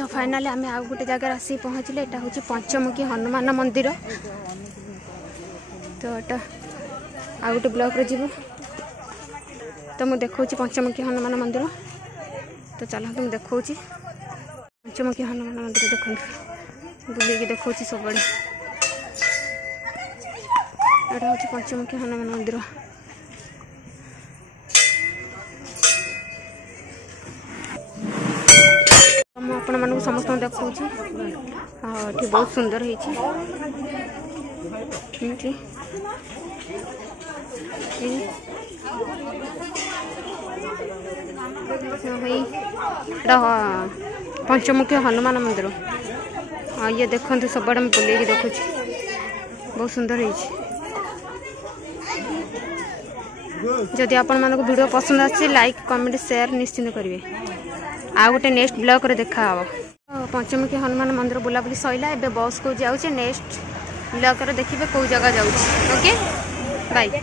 तो फाइनाली आम आउ गोटे जगार आसी पहुँचले। यहाँ हूँ पंचमुखी हनुमान मंदिर। तो यहाँ आउ गोटे ब्लॉक रे जीव तो मुझे देखा पंचमुखी हनुमान मंदिर। तो चलो तुम देखा पंचमुखी हनुमान मंदिर देखो बुले देखा सब यहाँ हूँ पंचमुखी हनुमान मंदिर। आपण मानक समस्त देखा बहुत सुंदर है। पंचमुखी हनुमान मंदिर। हाँ ये देखते सब आड़े बुले देखु बहुत सुंदर है। जदि आपण मानक वीडियो पसंद आछि लाइक कमेंट शेयर निश्चिंत करेंगे। आ गोटे नेक्स्ट ब्लॉक रे देखा हम। पंचमुखी हनुमान मंदिर बुलाबुली सैला। एबे बस को जाऊँ नेक्स्ट ब्लॉक रे देखिए कौ जगह जाऊँ। Okay bye.